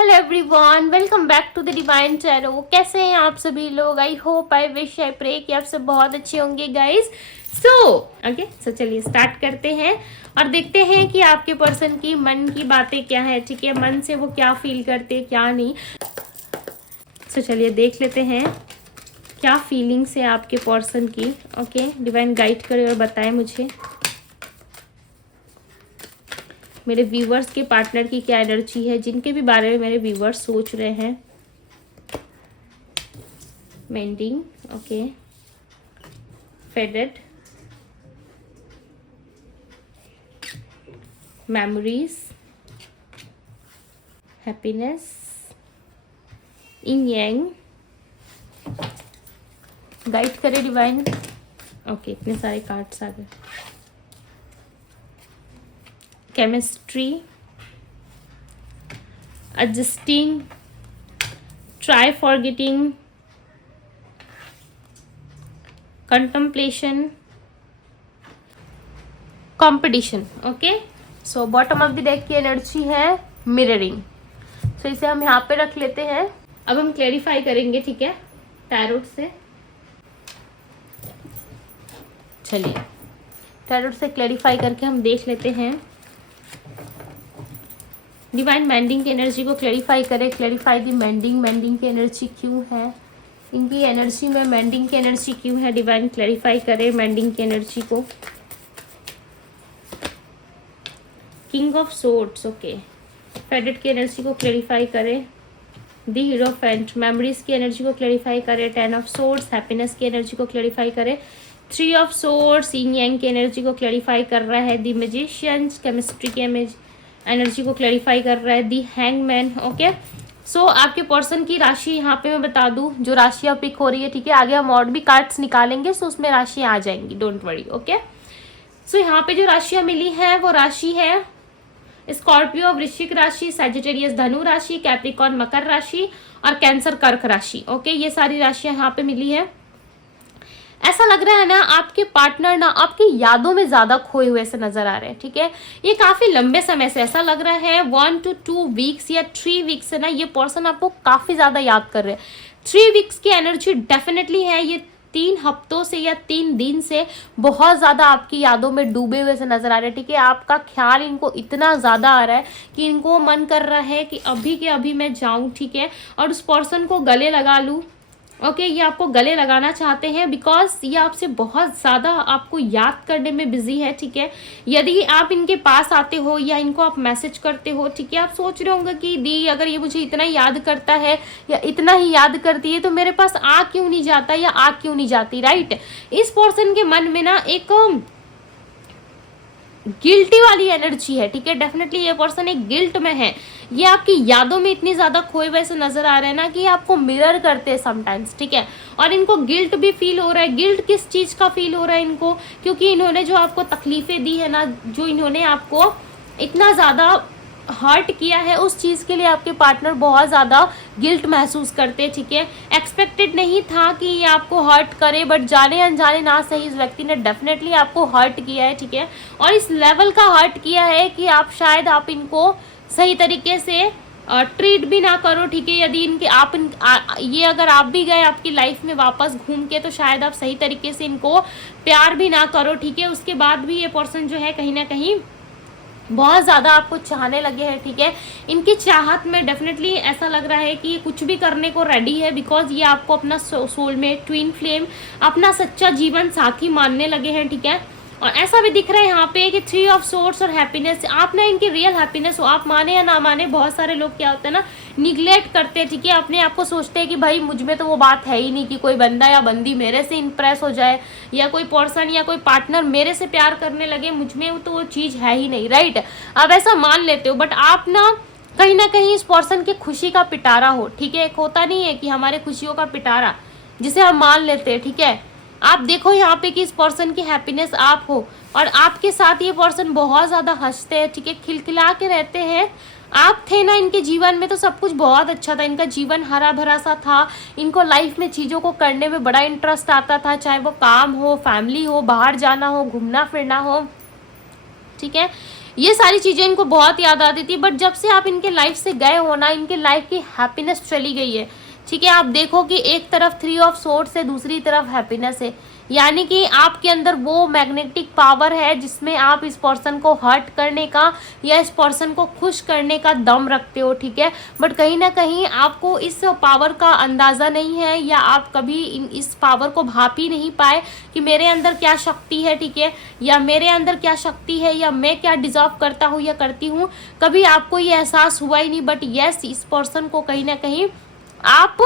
Hello everyone, welcome back to the divine tarot. कैसे हैं आप सभी लोग? I hope, I wish, I pray कि आप सब बहुत अच्छे होंगे गाइस। सो चलिए स्टार्ट करते हैं और देखते हैं कि आपके पर्सन की मन की बातें क्या है। ठीक है, मन से वो क्या फील करते हैं क्या नहीं। चलिए देख लेते हैं क्या फीलिंग्स है आपके पर्सन की। ओके, डिवाइन गाइड करे और बताए मुझे मेरे व्यूवर्स के पार्टनर की क्या एनर्जी है, जिनके भी बारे में मेरे व्यूवर्स सोच रहे हैं। Mending, okay, faded, memories, happiness, yin yang. Guide करे डिवाइन। ओके, इतने सारे कार्ड्स आ गए। Chemistry, adjusting, try forgetting, contemplation, competition. Okay, so bottom of the deck की एनर्जी है मिररिंग। सो इसे हम यहाँ पे रख लेते हैं। अब हम क्लेरिफाई करेंगे, ठीक है, टैरोट से। चलिए टैरोट से क्लेरिफाई करके हम देख लेते हैं। डिवाइन मेंडिंग की एनर्जी को क्लेरिफाई करें। क्लेरिफाई दी मेंडिंग की एनर्जी क्यों है, इनकी एनर्जी में मेंडिंग की एनर्जी क्यों है। डिवाइन क्लेरिफाई करे मेंडिंग की एनर्जी को। King of swords, okay, faded की एनर्जी को क्लेरिफाई करे। दी हीरोफेंट, मेमोरीज की एनर्जी को क्लेरिफाई करे। 10 ऑफ सोर्ड्स, हैप्पीनेस की एनर्जी को क्लेरिफाई करे। 3 ऑफ सोर्ड्स, यिन यांग की एनर्जी को क्लेरिफाई कर रहा है। दी मैजिशियंस, केमिस्ट्री की एनर्जी को क्लेरिफाई कर रहा है। दी हैंगमैन, ओके। सो आपके पर्सन की राशि यहाँ पे मैं बता दूं, जो राशियाँ पिक हो रही है, ठीक है, आगे हम और भी कार्ड्स निकालेंगे, सो उसमें राशियाँ आ जाएंगी, डोंट वरी। ओके, सो यहाँ पे जो राशियाँ मिली है वो राशि है स्कॉर्पियो वृश्चिक राशि, सैजिटेरियस धनु राशि, कैप्रिकॉर्न मकर राशि और कैंसर कर्क राशि। ओके, ये सारी राशियां यहाँ पे मिली है। ऐसा लग रहा है ना आपके पार्टनर ना आपकी यादों में ज्यादा खोए हुए से नजर आ रहे हैं। ठीक है, ये काफी लंबे समय से ऐसा लग रहा है 1 to 2 वीक्स या 3 वीक्स से ना ये पर्सन आपको काफी ज्यादा याद कर रहे हैं। 3 वीक्स की एनर्जी डेफिनेटली है। ये 3 हफ्तों से या 3 दिन से बहुत ज्यादा आपकी यादों में डूबे हुए से नजर आ रहे हैं। ठीक है, आपका ख्याल इनको इतना ज्यादा आ रहा है कि इनको मन कर रहा है कि अभी के अभी मैं जाऊं, ठीक है, और उस पर्सन को गले लगा लूं। ओके, ये आपको गले लगाना चाहते हैं बिकॉज ये आपसे बहुत ज़्यादा आपको याद करने में बिजी है। ठीक है, यदि आप इनके पास आते हो या इनको आप मैसेज करते हो, ठीक है, आप सोच रहे होंगे कि दी अगर ये मुझे इतना याद करता है या इतना ही याद करती है तो मेरे पास आ क्यों नहीं जाता या आ क्यों नहीं जाती, राइट। इस पर्सन के मन में ना एक गिल्टी वाली एनर्जी है। ठीक है, डेफिनेटली ये पर्सन एक गिल्ट में है। ये आपकी यादों में इतनी ज्यादा खोए हुए से नजर आ रहे हैं ना कि आपको मिरर करते हैं समटाइम्स। ठीक है, और इनको गिल्ट भी फील हो रहा है। गिल्ट किस चीज का फील हो रहा है इनको, क्योंकि इन्होंने जो आपको तकलीफें दी है ना, जो इन्होंने आपको इतना ज्यादा हर्ट किया है, उस चीज के लिए आपके पार्टनर बहुत ज्यादा गिल्ट महसूस करते हैं। ठीक है, एक्सपेक्टेड नहीं था कि ये आपको हर्ट करे, बट जाने अनजाने ना सही इस व्यक्ति ने डेफिनेटली आपको हर्ट किया है। ठीक है, और इस लेवल का हर्ट किया है कि आप शायद आप इनको सही तरीके से ट्रीट भी ना करो। ठीक है, यदि इनके ये अगर आप भी गए आपकी लाइफ में वापस घूम के तो शायद आप सही तरीके से इनको प्यार भी ना करो। ठीक है, उसके बाद भी ये पर्सन जो है कहीं ना कहीं बहुत ज़्यादा आपको चाहने लगे हैं। ठीक है, इनकी चाहत में डेफिनेटली ऐसा लग रहा है कि ये कुछ भी करने को रेडी है बिकॉज ये आपको अपना सोलमेट, ट्विन फ्लेम, अपना सच्चा जीवन साथी मानने लगे हैं। ठीक है, और ऐसा भी दिख रहा है यहाँ पे कि 3 ऑफ सोर्ड्स और हैप्पीनेस, आप ना इनकी रियल हैप्पीनेस हो। आप माने या ना माने, बहुत सारे लोग क्या होते हैं ना, निगलेक्ट करते हैं। ठीक है, अपने आप को सोचते हैं कि भाई मुझ में तो वो बात है ही नहीं कि कोई बंदा या बंदी मेरे से इंप्रेस हो जाए या कोई पर्सन या कोई पार्टनर मेरे से प्यार करने लगे, मुझ में तो वो चीज़ है ही नहीं, राइट। आप ऐसा मान लेते हो, बट आप ना कहीं इस पर्सन की खुशी का पिटारा हो। ठीक है, एक होता नहीं है कि हमारे खुशियों का पिटारा जिसे हम मान लेते हैं। ठीक है, आप देखो यहाँ पे कि इस पर्सन की हैप्पीनेस आप हो और आपके साथ ये पर्सन बहुत ज़्यादा हंसते हैं। ठीक है, खिलखिला के रहते हैं। आप थे ना इनके जीवन में तो सब कुछ बहुत अच्छा था। इनका जीवन हरा भरा सा था। इनको लाइफ में चीज़ों को करने में बड़ा इंटरेस्ट आता था, चाहे वो काम हो, फैमिली हो, बाहर जाना हो, घूमना फिरना हो। ठीक है, ये सारी चीज़ें इनको बहुत याद आती थी, बट जब से आप इनके लाइफ से गए हो ना, इनके लाइफ की हैप्पीनेस चली गई है, ठीक है। आप देखो कि एक तरफ 3 ऑफ सोर्ड्स है, दूसरी तरफ हैप्पीनेस है, यानी कि आपके अंदर वो मैग्नेटिक पावर है जिसमें आप इस पर्सन को हर्ट करने का या इस पर्सन को खुश करने का दम रखते हो, ठीक है। बट कहीं ना कहीं आपको इस पावर का अंदाज़ा नहीं है, या आप कभी इस पावर को भाप ही नहीं पाए कि मेरे अंदर क्या शक्ति है, ठीक है, या मेरे अंदर क्या शक्ति है, या मैं क्या डिजर्व करता हूँ या करती हूँ। कभी आपको ये एहसास हुआ ही नहीं। बट यस, इस पर्सन को कहीं ना कहीं आप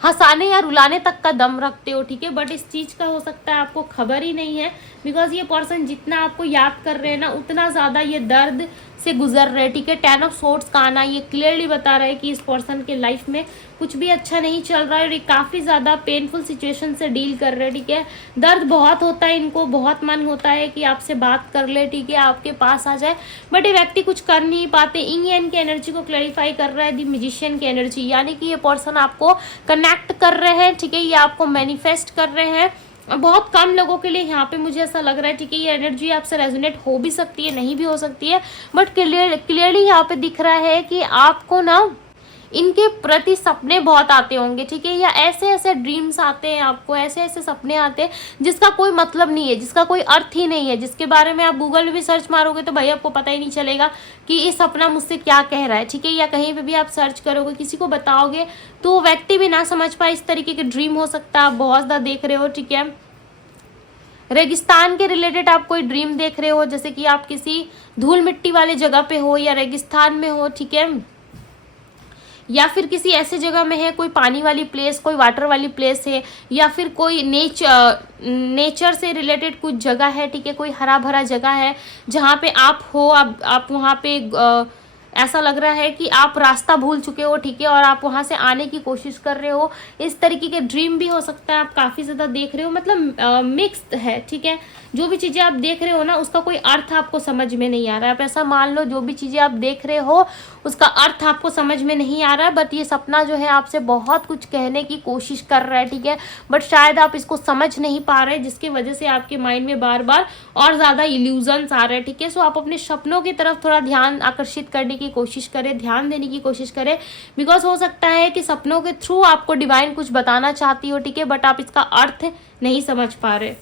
हंसाने या रुलाने तक का दम रखते हो, ठीक है। बट इस चीज़ का हो सकता है आपको खबर ही नहीं है, बिकॉज ये पर्सन जितना आपको याद कर रहे हैं ना, उतना ज़्यादा ये दर्द से गुजर रहे हैं, ठीक है। 10 ऑफ सोर्ड्स का आना ये क्लियरली बता रहा है कि इस पर्सन के लाइफ में कुछ भी अच्छा नहीं चल रहा है, और ये काफ़ी ज़्यादा पेनफुल सिचुएशन से डील कर रहे हैं, ठीक है। दर्द बहुत होता है इनको, बहुत मन होता है कि आपसे बात कर ले, ठीक है, आपके पास आ जाए, बट ये व्यक्ति कुछ कर नहीं पाते। इंग एन की एनर्जी को क्लैरिफाई कर रहा है द मैजिशियन की एनर्जी, यानी कि ये पर्सन आपको कनेक्ट कर रहे हैं, ठीक है, ये आपको मैनिफेस्ट कर रहे हैं। बहुत कम लोगों के लिए यहाँ पे मुझे ऐसा लग रहा है, ठीक है, ये एनर्जी आपसे रेजोनेट हो भी सकती है, नहीं भी हो सकती है, बट क्लियरली यहाँ पे दिख रहा है कि आपको ना इनके प्रति सपने बहुत आते होंगे, ठीक है, या ऐसे ऐसे ड्रीम्स आते हैं आपको, ऐसे ऐसे सपने आते हैं जिसका कोई मतलब नहीं है, जिसका कोई अर्थ ही नहीं है, जिसके बारे में आप गूगल में भी सर्च मारोगे तो भाई आपको पता ही नहीं चलेगा कि ये सपना मुझसे क्या कह रहा है, ठीक है, या कहीं पे भी आप सर्च करोगे, किसी को बताओगे तो वो व्यक्ति भी ना समझ पाए। इस तरीके के ड्रीम हो सकता है, आप बहुत ज़्यादा देख रहे हो, ठीक है। रेगिस्तान के रिलेटेड आप कोई ड्रीम देख रहे हो, जैसे कि आप किसी धूल मिट्टी वाले जगह पे हो या रेगिस्तान में हो, ठीक है, या फिर किसी ऐसे जगह में है, कोई पानी वाली प्लेस, कोई वाटर वाली प्लेस है, या फिर कोई नेचर से रिलेटेड कुछ जगह है, ठीक है, कोई हरा भरा जगह है जहाँ पे आप हो, आप वहाँ पे ऐसा लग रहा है कि आप रास्ता भूल चुके हो, ठीक है, और आप वहाँ से आने की कोशिश कर रहे हो। इस तरीके के ड्रीम भी हो सकता है, आप काफ़ी ज़्यादा देख रहे हो, मतलब मिक्स्ड है, ठीक है। जो भी चीज़ें आप देख रहे हो ना, उसका कोई अर्थ आपको समझ में नहीं आ रहा है। आप ऐसा मान लो, जो भी चीज़ें आप देख रहे हो उसका अर्थ आपको समझ में नहीं आ रहा है, बट ये सपना जो है आपसे बहुत कुछ कहने की कोशिश कर रहा है, ठीक है, बट शायद आप इसको समझ नहीं पा रहे, जिसकी वजह से आपके माइंड में बार बार और ज़्यादा इल्यूजन्स आ रहे हैं, ठीक है। सो आप अपने सपनों की तरफ थोड़ा ध्यान आकर्षित करने की कोशिश करें, ध्यान देने की कोशिश करें, बिकॉज हो सकता है कि सपनों के थ्रू आपको डिवाइन कुछ बताना चाहती हो, ठीक है, बट आप इसका अर्थ नहीं समझ पा रहे।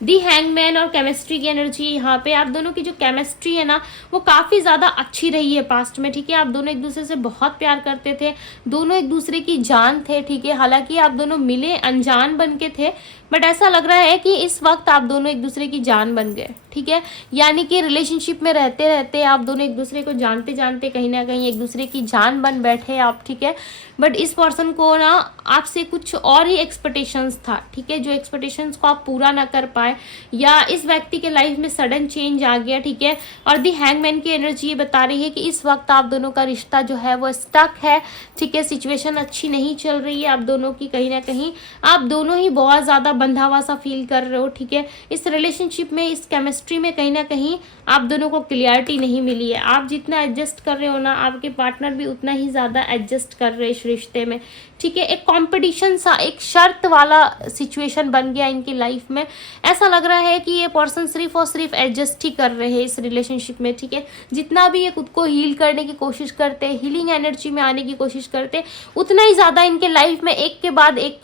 दी हैंगमैन और केमिस्ट्री की एनर्जी, यहाँ पे आप दोनों की जो केमिस्ट्री है ना, वो काफ़ी ज़्यादा अच्छी रही है पास्ट में, ठीक है। आप दोनों एक दूसरे से बहुत प्यार करते थे, दोनों एक दूसरे की जान थे, ठीक है। हालांकि आप दोनों मिले अनजान बन के थे, बट ऐसा लग रहा है कि इस वक्त आप दोनों एक दूसरे की जान बन गए, ठीक है। यानी कि रिलेशनशिप में रहते रहते आप दोनों एक दूसरे को जानते जानते कहीं ना कहीं एक दूसरे की जान बन बैठे आप, ठीक है। बट इस पर्सन को ना आपसे कुछ और ही एक्सपेक्टेशंस था, ठीक है, जो एक्सपेक्टेशंस को आप पूरा ना कर पाए, या इस व्यक्ति के लाइफ में सडन चेंज आ गया, ठीक है। और दी हैंगमैन की एनर्जी ये बता रही है कि इस वक्त आप दोनों का रिश्ता जो है वो स्टक है, ठीक है, सिचुएशन अच्छी नहीं चल रही है आप दोनों की, कहीं ना कहीं आप दोनों ही बहुत ज़्यादा बंधा हुआ सा फील कर रहे हो, ठीक है। इस रिलेशनशिप में, इस केमिस्ट्री में कहीं ना कहीं आप दोनों को क्लियरिटी नहीं मिली है। आप जितना एडजस्ट कर रहे हो ना, आपके पार्टनर भी उतना ही ज़्यादा एडजस्ट कर रहे हैं इस रिश्ते में, ठीक है। एक कंपटीशन सा, एक शर्त वाला सिचुएशन बन गया इनकी लाइफ में। ऐसा लग रहा है कि ये पर्सन सिर्फ और सिर्फ एडजस्ट ही कर रहे हैं इस रिलेशनशिप में, ठीक है। जितना भी ये खुद को हील करने की कोशिश करते, हीलिंग एनर्जी में आने की कोशिश करते, उतना ही ज़्यादा इनके लाइफ में एक के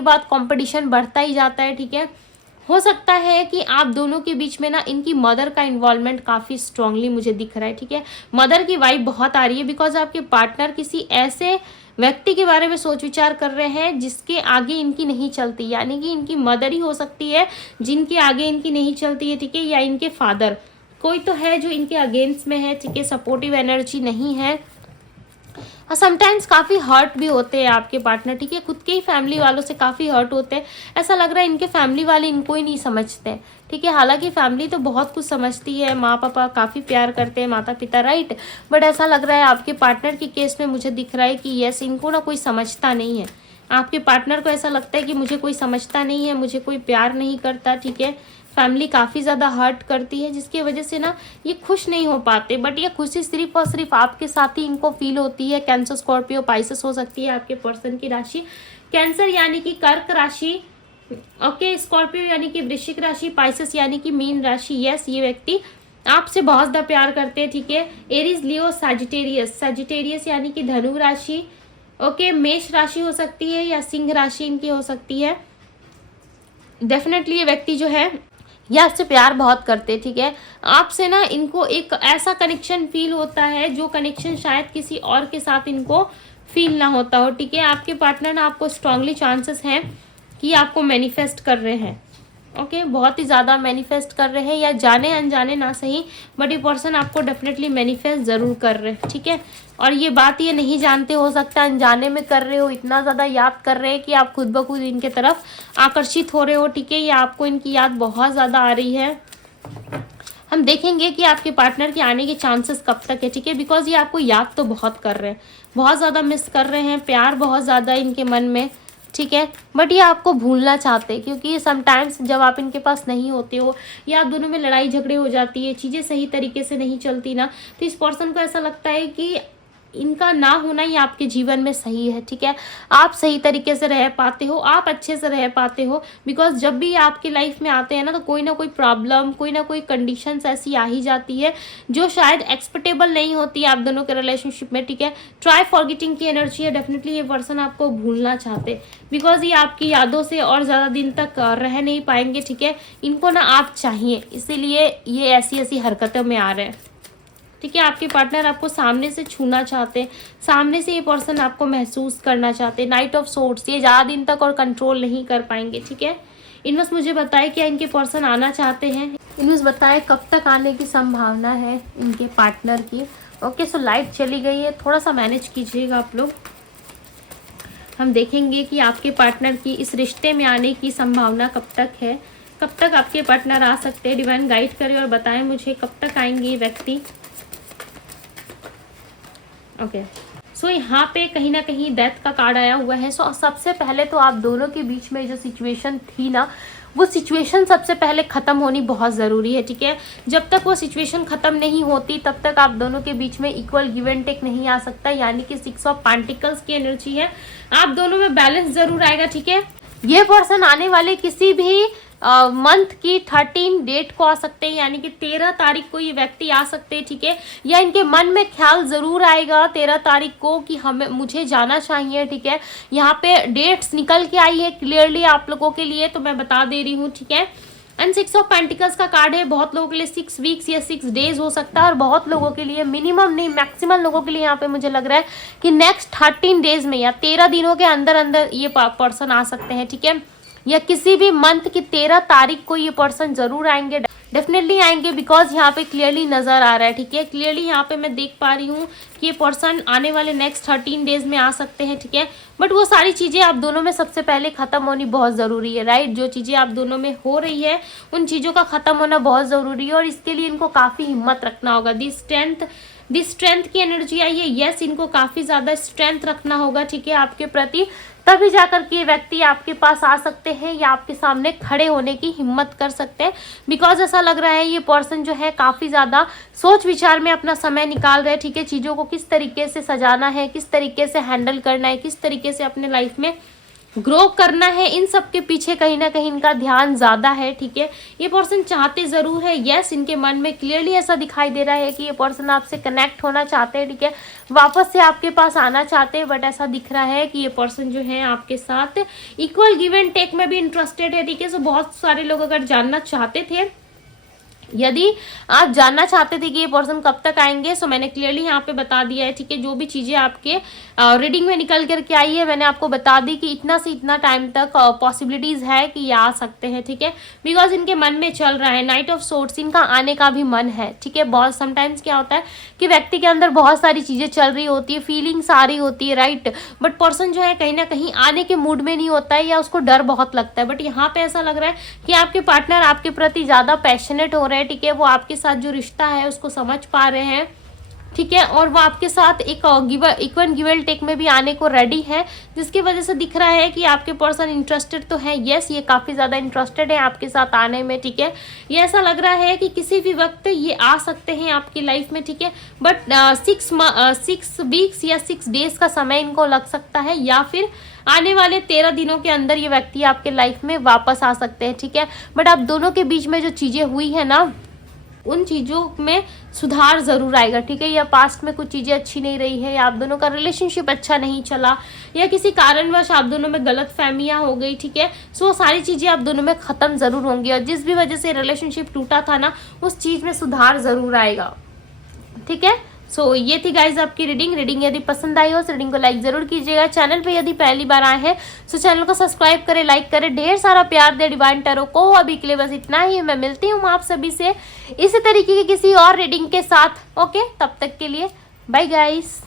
बाद कंपटीशन बढ़ता ही जाता है, ठीक है। हो सकता है कि आप दोनों के बीच में ना इनकी मदर का इन्वॉल्वमेंट काफ़ी स्ट्रांगली मुझे दिख रहा है, ठीक है। मदर की वाइब बहुत आ रही है, बिकॉज आपके पार्टनर किसी ऐसे व्यक्ति के बारे में सोच विचार कर रहे हैं जिसके आगे इनकी नहीं चलती, यानी कि इनकी मदर ही हो सकती है जिनके आगे इनकी नहीं चलती है, ठीक है, या इनके फादर, कोई तो है जो इनके अगेंस्ट में है, ठीक है, सपोर्टिव एनर्जी नहीं है। समटाइम्स काफ़ी हर्ट भी होते हैं आपके पार्टनर, ठीक है, खुद के ही फैमिली वालों से काफ़ी हर्ट होते हैं। ऐसा लग रहा है इनके फैमिली वाले इनको ही नहीं समझते, ठीक है। हालांकि फैमिली तो बहुत कुछ समझती है, माँ पापा काफ़ी प्यार करते हैं, माता पिता, राइट, बट ऐसा लग रहा है आपके पार्टनर के केस में मुझे दिख रहा है कि यस, इनको ना कोई समझता नहीं है। आपके पार्टनर को ऐसा लगता है कि मुझे कोई समझता नहीं है, मुझे कोई प्यार नहीं करता, ठीक है। फैमिली काफ़ी ज़्यादा हर्ट करती है, जिसकी वजह से ना ये खुश नहीं हो पाते, बट ये खुशी सिर्फ और सिर्फ आपके साथ ही इनको फील होती है। कैंसर, स्कॉर्पियो, पाइसेस हो सकती है आपके पर्सन की राशि। कैंसर यानी कि कर्क राशि, ओके, स्कॉर्पियो यानी कि वृश्चिक राशि, पाइसेस यानी कि मीन राशि। यस, ये व्यक्ति आपसे बहुत ज़्यादा प्यार करते हैं, ठीक है। एरीज, लियो, सजिटेरियस, सजिटेरियस यानी कि धनु राशि, ओके। मेष राशि हो सकती है या सिंह राशि इनकी हो सकती है। डेफिनेटली ये व्यक्ति जो है ये आपसे प्यार बहुत करते हैं, ठीक है। आपसे ना इनको एक ऐसा कनेक्शन फील होता है जो कनेक्शन शायद किसी और के साथ इनको फील ना होता हो, ठीक है। आपके पार्टनर ना आपको स्ट्रांगली चांसेस हैं कि आपको मैनिफेस्ट कर रहे हैं, ओके। बहुत ही ज़्यादा मैनिफेस्ट कर रहे हैं, या जाने अनजाने ना सही, बट ये पर्सन आपको डेफिनेटली मैनिफेस्ट ज़रूर कर रहे हैं, ठीक है। और ये बात ये नहीं जानते, हो सकता है अनजाने में कर रहे हो, इतना ज़्यादा याद कर रहे हैं कि आप खुद ब खुद इनके तरफ आकर्षित हो रहे हो, ठीक है। या आपको इनकी याद बहुत ज़्यादा आ रही है। हम देखेंगे कि आपके पार्टनर के आने के चांसेस कब तक है, ठीक है। बिकॉज ये आपको याद तो बहुत कर रहे हैं, बहुत ज़्यादा मिस कर रहे हैं, प्यार बहुत ज़्यादा इनके मन में, ठीक है। बट ये आपको भूलना चाहते हैं, क्योंकि समटाइम्स जब आप इनके पास नहीं होते हो या आप दोनों में लड़ाई झगड़े हो जाती है, चीज़ें सही तरीके से नहीं चलती ना, तो इस पर्सन को ऐसा लगता है कि इनका ना होना ही आपके जीवन में सही है, ठीक है। आप सही तरीके से रह पाते हो, आप अच्छे से रह पाते हो, बिकॉज जब भी आपकी लाइफ में आते हैं ना, तो कोई ना कोई प्रॉब्लम, कोई ना कोई कंडीशंस ऐसी आ ही जाती है जो शायद एक्सपेक्टेबल नहीं होती है आप दोनों के रिलेशनशिप में, ठीक है। ट्राई फॉरगेटिंग की एनर्जी है, डेफिनेटली ये पर्सन आपको भूलना चाहते, बिकॉज ये आपकी यादों से और ज़्यादा दिन तक रह नहीं पाएंगे, ठीक है। इनको ना आप चाहिए, इसीलिए ये ऐसी ऐसी हरकतों में आ रहे हैं, ठीक है। आपके पार्टनर आपको सामने से छूना चाहते हैं, सामने से ये पर्सन आपको महसूस करना चाहते हैं। नाइट ऑफ सोर्ड्स, ये ज़्यादा दिन तक और कंट्रोल नहीं कर पाएंगे, ठीक है। इनमें मुझे बताएं क्या इनके पर्सन आना चाहते हैं, इनमें बताएं कब तक आने की संभावना है इनके पार्टनर की। ओके, सो लाइट चली गई है, थोड़ा सा मैनेज कीजिएगा आप लोग। हम देखेंगे कि आपके पार्टनर की इस रिश्ते में आने की संभावना कब तक है, कब तक आपके पार्टनर आ सकते हैं। डिवाइन गाइड करें और बताएं मुझे कब तक आएंगे ये व्यक्ति। ओके, सो यहाँ पे कहीं ना कहीं डेथ का कार्ड आया हुआ है। सो सबसे पहले तो आप दोनों के बीच में जो सिचुएशन थी ना, वो सिचुएशन सबसे पहले ख़त्म होनी बहुत ज़रूरी है, ठीक है। जब तक वो सिचुएशन ख़त्म नहीं होती तब तक आप दोनों के बीच में इक्वल गिव एंड टेक नहीं आ सकता, यानी कि 6 ऑफ पेंटिकल्स की एनर्जी है। आप दोनों में बैलेंस ज़रूर आएगा, ठीक है। ये पर्सन आने वाले किसी भी मंथ की 13 डेट को आ सकते हैं, यानी कि 13 तारीख को ये व्यक्ति आ सकते हैं, ठीक है। या इनके मन में ख्याल ज़रूर आएगा 13 तारीख को कि मुझे जाना चाहिए, ठीक है। यहाँ पे डेट्स निकल के आई है क्लियरली आप लोगों के लिए, तो मैं बता दे रही हूँ, ठीक है। एंड 6 ऑफ पेंटिकल्स का कार्ड है, बहुत लोगों के लिए 6 वीक्स या 6 डेज हो सकता है, और बहुत लोगों के लिए मिनिमम नहीं मैक्सिमम लोगों के लिए यहाँ पे मुझे लग रहा है कि नेक्स्ट 13 डेज में या 13 दिनों के अंदर अंदर ये पर्सन आ सकते हैं, ठीक है। या किसी भी मंथ की 13 तारीख को ये पर्सन जरूर आएंगे, डेफिनेटली आएंगे, बिकॉज यहाँ पे क्लियरली नज़र आ रहा है, ठीक है। क्लियरली यहाँ पे मैं देख पा रही हूँ कि ये पर्सन आने वाले नेक्स्ट 13 डेज में आ सकते हैं, ठीक है। बट वो सारी चीज़ें आप दोनों में सबसे पहले ख़त्म होनी बहुत ज़रूरी है, राइट। जो चीज़ें आप दोनों में हो रही है उन चीज़ों का ख़त्म होना बहुत ज़रूरी है, और इसके लिए इनको काफ़ी हिम्मत रखना होगा। दी स्ट्रेंथ की एनर्जी आई है, यस, इनको काफ़ी ज़्यादा स्ट्रेंथ रखना होगा, ठीक है, आपके प्रति, तभी जाकर के व्यक्ति आपके पास आ सकते हैं या आपके सामने खड़े होने की हिम्मत कर सकते हैं। बिकॉज ऐसा लग रहा है ये पर्सन जो है काफ़ी ज़्यादा सोच विचार में अपना समय निकाल रहे हैं, ठीक है। चीज़ों को किस तरीके से सजाना है, किस तरीके से हैंडल करना है, किस तरीके से अपने लाइफ में ग्रो करना है, इन सब के पीछे कहीं ना कहीं इनका ध्यान ज़्यादा है, ठीक है। ये पर्सन चाहते ज़रूर है, यस, इनके मन में क्लियरली ऐसा दिखाई दे रहा है कि ये पर्सन आपसे कनेक्ट होना चाहते हैं, ठीक है, वापस से आपके पास आना चाहते हैं। बट ऐसा दिख रहा है कि ये पर्सन जो है आपके साथ इक्वल गिव एंड टेक में भी इंटरेस्टेड है, ठीक है। सो बहुत सारे लोग अगर जानना चाहते थे, यदि आप जानना चाहते थे कि ये पर्सन कब तक आएंगे, सो मैंने क्लियरली यहाँ पे बता दिया है, ठीक है। जो भी चीज़ें आपके रीडिंग में निकल करके आई है मैंने आपको बता दी कि इतना से इतना टाइम तक पॉसिबिलिटीज़ है कि ये आ सकते हैं, ठीक है। बिकॉज इनके मन में चल रहा है नाइट ऑफ सोर्ड्स, इनका आने का भी मन है, ठीक है। बहुत समटाइम्स क्या होता है कि व्यक्ति के अंदर बहुत सारी चीज़ें चल रही होती है, फीलिंग्स आ रही होती है, राइट। बट पर्सन जो है कहीं ना कहीं आने के मूड में नहीं होता है, या उसको डर बहुत लगता है। बट यहाँ पे ऐसा लग रहा है कि आपके पार्टनर आपके प्रति ज़्यादा पैशनेट हो रहे हैं, ठीक है। वो आपके साथ जो रिश्ता है उसको समझ पा रहे हैं, ठीक है, और वो आपके साथ एक इक्वल गिव एंड टेक में भी आने को रेडी है, जिसकी वजह से दिख रहा है कि आपके पर्सन इंटरेस्टेड तो है, यस, ये काफ़ी ज़्यादा इंटरेस्टेड है आपके साथ आने में, ठीक है। ये ऐसा लग रहा है कि किसी भी वक्त ये आ सकते हैं आपकी लाइफ में, ठीक है। बट 6 वीक्स या 6 डेज का समय इनको लग सकता है, या फिर आने वाले 13 दिनों के अंदर ये व्यक्ति आपके लाइफ में वापस आ सकते हैं, ठीक है। बट आप दोनों के बीच में जो चीज़ें हुई है ना, उन चीज़ों में सुधार ज़रूर आएगा, ठीक है। या पास्ट में कुछ चीज़ें अच्छी नहीं रही है, या आप दोनों का रिलेशनशिप अच्छा नहीं चला, या किसी कारणवश आप दोनों में गलत फहमियाँ हो गई, ठीक है। सो वो सारी चीज़ें आप दोनों में ख़त्म ज़रूर होंगी, और जिस भी वजह से रिलेशनशिप टूटा था ना, उस चीज़ में सुधार ज़रूर आएगा, ठीक है। सो ये थी गाइज आपकी रीडिंग यदि पसंद आई हो तो रीडिंग को लाइक जरूर कीजिएगा। चैनल पे यदि पहली बार आए हैं तो चैनल को सब्सक्राइब करें, लाइक करें, ढेर सारा प्यार दे डिवाइन टैरो को। अभी के लिए बस इतना ही, मैं मिलती हूँ आप सभी से इसी तरीके की किसी और रीडिंग के साथ। ओके, तब तक के लिए बाय गाइस।